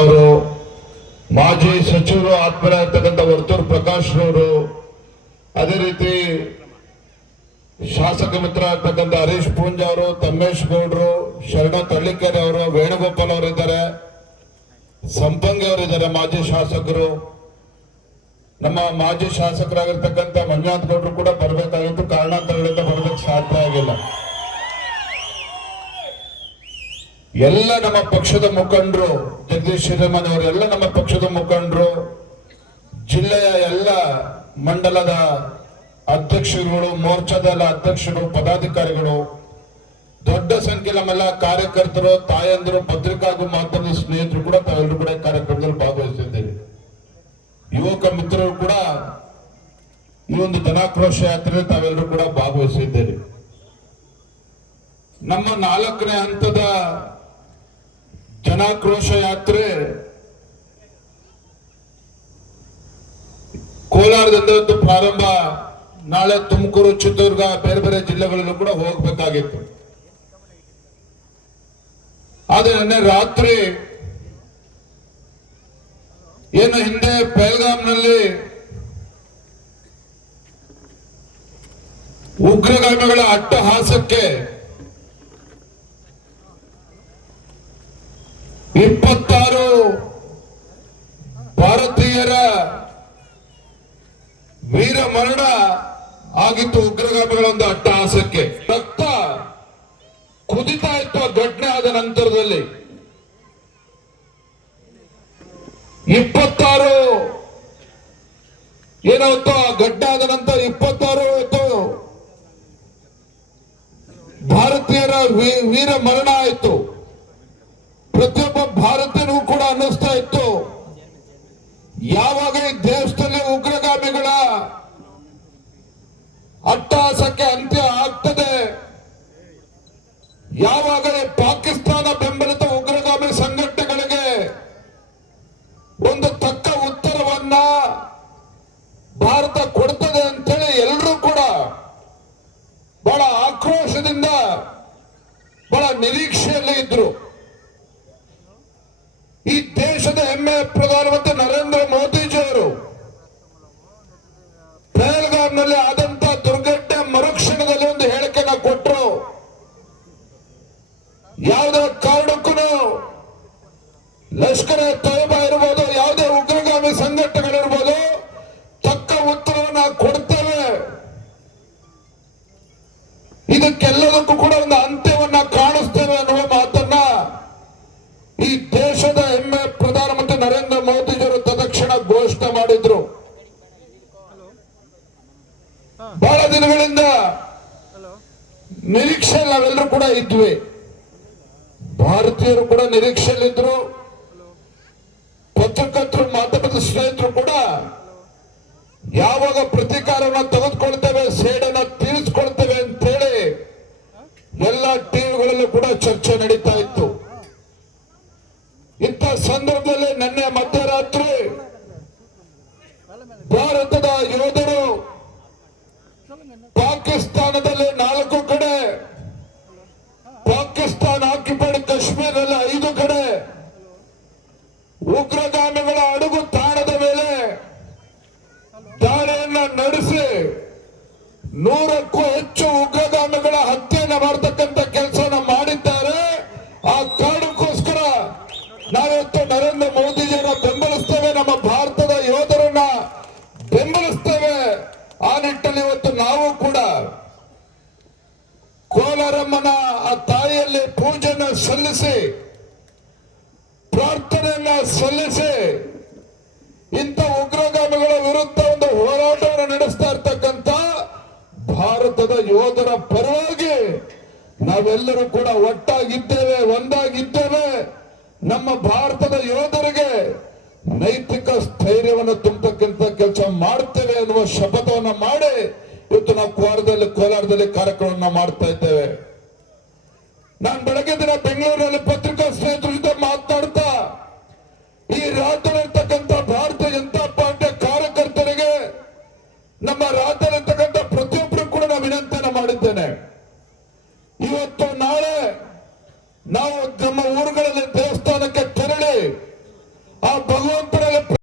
ಅವರು, ಮಾಜಿ ಸಚಿವರು ಆತ್ಮೀಯರಾಗಿರ್ತಕ್ಕಂಥ ವರ್ತೂರು ಪ್ರಕಾಶ್ ಅವರು, ಅದೇ ರೀತಿ ಶಾಸಕ ಮಿತ್ರ ಆಗ್ತಕ್ಕಂಥ ಹರೀಶ್ ಪೂಂಜ್ ಅವರು, ತಮ್ಮೇಶ್ ಗೌಡ್ರು, ಶರಣ ತಳ್ಳಿಕೆರೆ ಅವರು, ವೇಣುಗೋಪಾಲ್ ಅವರಿದ್ದಾರೆ, ಸಂಪಂಗಿ ಅವರಿದ್ದಾರೆ, ಮಾಜಿ ಶಾಸಕರು. ನಮ್ಮ ಮಾಜಿ ಶಾಸಕರಾಗಿರ್ತಕ್ಕಂಥ ಮಂಜುನಾಥ್ ಗೌಡ್ರು ಕೂಡ ಬರಬೇಕಾಗಿತ್ತು, ಕಾರಣಾಂತರಗಳಿಂದ ಬರೋದಕ್ಕೆ ಸಾಧ್ಯ ಆಗಿಲ್ಲ. ಎಲ್ಲ ನಮ್ಮ ಪಕ್ಷದ ಮುಖಂಡರು, ಜಗದೀಶ್ ಶಿವಮನ್ ಅವರೆಲ್ಲ ನಮ್ಮ ಪಕ್ಷದ ಮುಖಂಡರು, ಜಿಲ್ಲೆಯ ಎಲ್ಲ ಮಂಡಲದ ಅಧ್ಯಕ್ಷರುಗಳು, ಮೋರ್ಚಾದ ಅಧ್ಯಕ್ಷರು, ಪದಾಧಿಕಾರಿಗಳು, ದೊಡ್ಡ ಸಂಖ್ಯೆಯ ನಮ್ಮೆಲ್ಲ ಕಾರ್ಯಕರ್ತರು, ತಾಯಂದಿರು, ಪತ್ರಿಕಾ ಹಾಗೂ ಮಾಧ್ಯಮದ ಸ್ನೇಹಿತರು ಕೂಡ ತಾವೆಲ್ಲರೂ ಕೂಡ ಕಾರ್ಯಕ್ರಮದಲ್ಲಿ ಭಾಗವಹಿಸಿದ್ದೇವೆ. ಯುವಕ ಮಿತ್ರರು ಕೂಡ ಈ ಒಂದು ಜನಾಕ್ರೋಶ ಯಾತ್ರೆ ತಾವೆಲ್ಲರೂ ಕೂಡ ಭಾಗವಹಿಸಿದ್ದೇವೆ. ನಮ್ಮ 4ನೇ ಹಂತದ ಜನಾಕ್ರೋಶ ಯಾತ್ರೆ ಕೋಲಾರದಿಂದ ಪ್ರಾರಂಭ, ನಾಳೆ ತುಮಕೂರು, ಚಿತ್ರದುರ್ಗ, ಬೇರೆ ಬೇರೆ ಜಿಲ್ಲೆಗಳಲ್ಲೂ ಕೂಡ ಹೋಗಬೇಕಾಗಿತ್ತು. ಆದ್ರೆ ನಿನ್ನೆ ರಾತ್ರಿ ಏನು ಹಿಂದೆ ಪಹಲ್ಗಾಮ್ನಲ್ಲಿ ಉಗ್ರಗಾಮಿಗಳ ಅಟ್ಟಹಾಸಕ್ಕೆ 26 ಭಾರತೀಯರ ವೀರ ಮರಣ ಆಗಿತ್ತು. ಉಗ್ರಗಾಮಿಗಳ ಒಂದು ಅಟ್ಟಹಾಸಕ್ಕೆ ರಕ್ತ ಕುದಿತಾ ಇತ್ತು. ಘಟನೆ ಆದ ನಂತರದಲ್ಲಿ 26 ಏನಾಯ್ತು, ಆ ಘಟನೆ ಆದ ನಂತರ 26 ಭಾರತೀಯರ ವೀರ ಮರಣ ಆಯಿತು. ಪ್ರತಿಯೊಬ್ಬ ಭಾರತೀಯನಿಗೂ ಕೂಡ ಅನ್ನಿಸ್ತಾ ಇತ್ತು, ಯಾವಾಗ ಈ ದೇಶದಲ್ಲಿ ಉಗ್ರಗಾಮಿಗಳ ಅಟ್ಟಹಾಸಕ್ಕೆ ಅಂತ್ಯ ಆಗ್ತದೆ, ಯಾವಾಗ ಪಾಕಿಸ್ತಾನ ಬೆಂಬಲಿತ ಉಗ್ರಗಾಮಿ ಸಂಘಟನೆಗಳಿಗೆ ಒಂದು ತಕ್ಕ ಉತ್ತರವನ್ನ ಭಾರತ ಕೊಡ್ತದೆ ಅಂತೇಳಿ ಎಲ್ಲರೂ ಕೂಡ ಬಹಳ ಆಕ್ರೋಶದಿಂದ, ಬಹಳ ನಿರೀಕ್ಷೆಯಲ್ಲಿ ಇದ್ರು. ಈ ದೇಶದ ಹೆಮ್ಮೆಯ ಪ್ರಧಾನಮಂತ್ರಿ ನರೇಂದ್ರ ಮೋದಿಜಿಯವರು ಪಹಲ್ಗಾಮ್ನಲ್ಲಿ ಆದಂತ ದುರ್ಘಟನೆ ಮರುಕ್ಷಣದಲ್ಲಿ ಒಂದು ಹೇಳಿಕೆನ ಕೊಟ್ಟರು. ಯಾವುದೇ ಕಾರಣಕ್ಕೂ ಲಷ್ಕರ್ ಎ ತೊಯ್ಬಾ ಇರ್ಬೋದು, ಯಾವುದೇ ಉಗ್ರಗಾಮಿ ಸಂಘಟನೆಗಳಿರ್ಬೋದು, ತಕ್ಕ ಉತ್ತರವನ್ನ ಕೊಡ್ತೇವೆ, ಇದಕ್ಕೆಲ್ಲದಕ್ಕೂ ಕೂಡ ಒಂದು ಅಂತ್ಯವನ್ನ ಕಾಣಿಸ್ತೇವೆ ಅನ್ನುವ ಮಾತನ್ನ ಈ ದೇಶದ ಹೆಮ್ಮೆ ಪ್ರಧಾನಮಂತ್ರಿ ನರೇಂದ್ರ ಮೋದಿಜಿಯವರು ತತ್ಕ್ಷಣ ಘೋಷಣೆ ಮಾಡಿದ್ರು. ಬಹಳ ದಿನಗಳಿಂದ ನಿರೀಕ್ಷೆ ನಾವೆಲ್ಲರೂ ಕೂಡ ಇದ್ವಿ, ಭಾರತೀಯರು ಕೂಡ ನಿರೀಕ್ಷೆಯಲ್ಲಿದ್ರು, ಪತ್ರಕರ್ತರು, ಮಾಧ್ಯಮದ ಸ್ನೇಹಿತರು ಕೂಡ ಯಾವಾಗ ಪ್ರತೀಕಾರವನ್ನು ತೆಗೆದುಕೊಳ್ತೇವೆ, ಸೇಡನ್ನ ತೀರಿಸಿಕೊಳ್ತೇವೆ ಅಂತೇಳಿ ಎಲ್ಲ ಟಿವಿಗಳಲ್ಲೂ ಕೂಡ ಚರ್ಚೆ ನಡೀತಾ ಇತ್ತು. ಇಂಥ ಸಂದರ್ಭದಲ್ಲಿ ನಿನ್ನೆ ಮಧ್ಯರಾತ್ರಿ ಭಾರತದ ಯೋಧರು ಪಾಕಿಸ್ತಾನದಲ್ಲಿ 4 ಕಡೆ, ಪಾಕಿಸ್ತಾನ ಆಕ್ಯುಪೈಡ್ ಕಾಶ್ಮೀರದಲ್ಲಿ 5 ಕಡೆ ಉಗ್ರಗಾಮಿಗಳ ಅಡಗು ತಾಣದ ಮೇಲೆ ದಾಳಿಯನ್ನ ನಡೆಸಿ 100ಕ್ಕೂ ಹೆಚ್ಚು ಉಗ್ರಗಾಮಿಗಳ ಹತ್ಯೆಯನ್ನು ಮಾಡತಕ್ಕಂಥ ಕೆಲಸವನ್ನು ಮಾಡಿದ್ದಾರೆ. ಆ ಕಾರಣಕ್ಕೋಸ್ಕರ ನಾವಿವತ್ತು ನರೇಂದ್ರ ಮೋದಿಜಿಯವರ ಬೆಂಬಲಿಸ್ತೇವೆ, ನಮ್ಮ ಭಾರತದ ಯೋಧರನ್ನ ಬೆಂಬಲಿಸ್ತೇವೆ. ಆ ನಿಟ್ಟಿನಲ್ಲಿ ಇವತ್ತು ನಾವು ಕೂಡ ಕೋಲಾರಮ್ಮನ ಆ ತಾಯಿಯಲ್ಲಿ ಪೂಜೆಯನ್ನು ಸಲ್ಲಿಸಿ, ಪ್ರಾರ್ಥನೆಯನ್ನ ಸಲ್ಲಿಸಿ, ಇಂಥ ಉಗ್ರಗಾಮಿಗಳ ವಿರುದ್ಧ ಒಂದು ಹೋರಾಟವನ್ನು ನಡೆಸ್ತಾ ಇರ್ತಕ್ಕಂಥ ಭಾರತದ ಯೋಧರ ಪರವಾಗಿ ನಾವೆಲ್ಲರೂ ಕೂಡ ಒಟ್ಟಾಗಿದ್ದೇವೆ, ಒಂದಾಗಿದ್ದೇವೆ. ನಮ್ಮ ಭಾರತದ ಯೋಧರಿಗೆ ನೈತಿಕ ಸ್ಥೈರ್ಯವನ್ನು ತುಂಬತಕ್ಕಂಥ ಕೆಲಸ ಮಾಡ್ತೇವೆ ಅನ್ನುವ ಶಪಥವನ್ನ ಮಾಡಿ ಇವತ್ತು ನಾವು ಕೋಲಾರದಲ್ಲಿ ಕಾರ್ಯಕ್ರಮವನ್ನು ಮಾಡ್ತಾ ಇದ್ದೇವೆ. ನಾನು ಬೆಳಗ್ಗೆ ದಿನ ಬೆಂಗಳೂರಿನಲ್ಲಿ ಪತ್ರಿಕಾ ಸ್ನೇಹಿತರ ಜೊತೆ ಮಾತನಾಡ್ತಾ ಈ ರಾಜ್ಯದಲ್ಲಿರ್ತಕ್ಕಂಥ ಭಾರತೀಯ ಜನತಾ ಪಾರ್ಟಿಯ ಕಾರ್ಯಕರ್ತರಿಗೆ, ನಮ್ಮ ರಾಜ್ಯದಲ್ಲಿರ್ತಕ್ಕಂಥ ಪ್ರತಿಯೊಬ್ಬರು ಕೂಡ ನಾನು ವಿನಂತಿಯನ್ನು ಮಾಡಿದ್ದೇನೆ. ಇವತ್ತು ನಾಳೆ ನಾವು ನಮ್ಮ ಊರುಗಳಲ್ಲಿ ದೇವಸ್ಥಾನಕ್ಕೆ ತೆರಳಿ ಭಗವಂತ